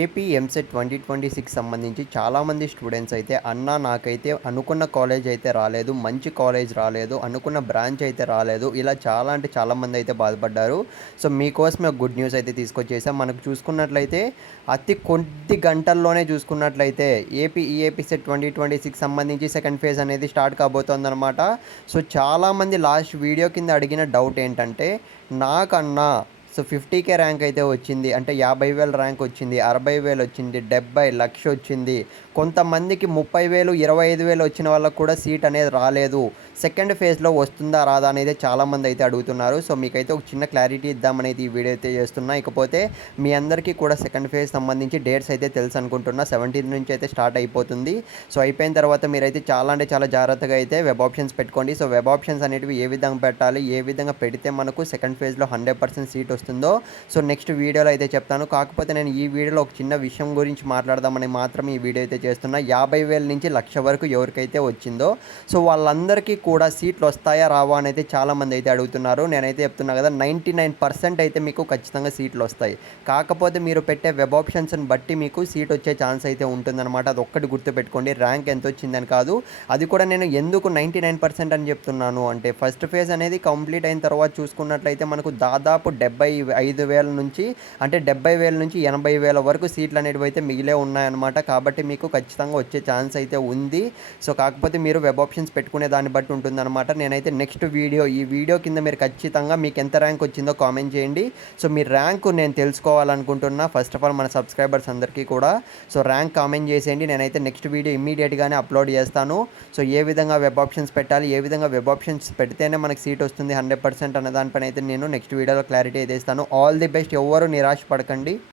AP EAMCET 2026 సంబంధించి చాలామంది students అయితే నాకైతే అనుకున్న కాలేజ్ అయితే రాలేదు, మంచి కాలేజ్ రాలేదు, అనుకున్న బ్రాంచ్ అయితే రాలేదు, ఇలా చాలా అంటే చాలామంది అయితే బాధపడ్డారు. సో మీకోసమే ఒక గుడ్ న్యూస్ అయితే తీసుకొచ్చేసాం. మనకు చూసుకున్నట్లయితే అతి కొద్ది గంటల్లోనే చూసుకున్నట్లయితే ఏపీ సెట్ 2026 సంబంధించి సెకండ్ ఫేజ్ అనేది స్టార్ట్ కాబోతోందనమాట. సో చాలామంది లాస్ట్ వీడియో కింద అడిగిన డౌట్ ఏంటంటే, నాకన్నా 50K ర్యాంక్ అయితే వచ్చింది, అంటే 50,000 ర్యాంక్ వచ్చింది, 60,000 వచ్చింది, 70 లక్ష వచ్చింది, కొంతమందికి 30,000 25,000 వచ్చిన వాళ్ళకు కూడా సీట్ అనేది రాలేదు, సెకండ్ ఫేజ్లో వస్తుందా రాదా అనేది చాలామంది అయితే అడుగుతున్నారు. సో మీకైతే ఒక చిన్న క్లారిటీ ఇద్దామనేది ఈ వీడియో అయితే చేస్తున్నా. ఇకపోతే మీ అందరికీ కూడా సెకండ్ ఫేజ్ సంబంధించి డేట్స్ అయితే తెలుసు అనుకుంటున్నా. 17 నుంచి అయితే స్టార్ట్ అయిపోతుంది. సో అయిపోయిన తర్వాత మీరైతే చాలా అంటే చాలా జాగ్రత్తగా అయితే వెబ్ ఆప్షన్స్ పెట్టుకోండి. సో వెబ్ ఆప్షన్స్ అనేటివి ఏ విధంగా పెట్టాలి, ఏ విధంగా పెడితే మనకు సెకండ్ ఫేజ్లో 100% సీట్ వస్తుందో సో నెక్స్ట్ వీడియోలో అయితే చెప్తాను. కాకపోతే నేను ఈ వీడియోలో ఒక చిన్న విషయం గురించి మాట్లాడదామని మాత్రం ఈ వీడియో అయితే చేస్తున్నా. 50,000 నుంచి 1,00,000 వరకు ఎవరికైతే వచ్చిందో సో వాళ్ళందరికీ కూడా సీట్లు వస్తాయా రావా అని అయితే చాలామంది అయితే అడుగుతున్నారు. నేనైతే చెప్తున్నా కదా, 99% అయితే మీకు ఖచ్చితంగా సీట్లు వస్తాయి. కాకపోతే మీరు పెట్టే వెబ్ ఆప్షన్స్ని బట్టి మీకు సీట్ వచ్చే ఛాన్స్ అయితే ఉంటుందన్నమాట. అది ఒక్కటి గుర్తుపెట్టుకోండి. ర్యాంక్ ఎంత వచ్చిందని కాదు. అది కూడా నేను ఎందుకు 99% అని చెప్తున్నాను అంటే, ఫస్ట్ ఫేజ్ అనేది కంప్లీట్ అయిన తర్వాత చూసుకున్నట్లయితే మనకు దాదాపు 75,000 నుంచి అంటే 70,000 నుంచి 80,000 వరకు సీట్లు అనేటివి అయితే మిగిలే ఉన్నాయన్నమాట. కాబట్టి మీకు ఖచ్చితంగా వచ్చే ఛాన్స్ అయితే ఉంది. సో కాకపోతే మీరు వెబ్ ఆప్షన్స్ పెట్టుకునే దాన్ని బట్టి ఉంటుందన్నమాట. నేనైతే నెక్స్ట్ ఈ వీడియో కింద మీరు ఖచ్చితంగా మీకు ఎంత ర్యాంక్ వచ్చిందో కామెంట్ చేయండి. సో మీ ర్యాంకు నేను తెలుసుకోవాలనుకుంటున్నా. ఫస్ట్ ఆఫ్ ఆల్ మన సబ్స్క్రైబర్స్ అందరికీ కూడా సో ర్యాంక్ కామెంట్ చేసేయండి. నేనైతే నెక్స్ట్ వీడియో ఇమ్మీడియట్గానే అప్లోడ్ చేస్తాను. సో ఏ విధంగా వెబ్ ఆప్షన్స్ పెట్టాలి, ఏ విధంగా వెబ్ ఆప్షన్స్ పెడితేనే మనకి సీట్ వస్తుంది 100% అనే దానిపైన అయితే నేను నెక్స్ట్ వీడియోలో క్లారిటీ అయితే ఇస్తాను. All the best. ఎవ్వరూ నిరాశ పడకండి.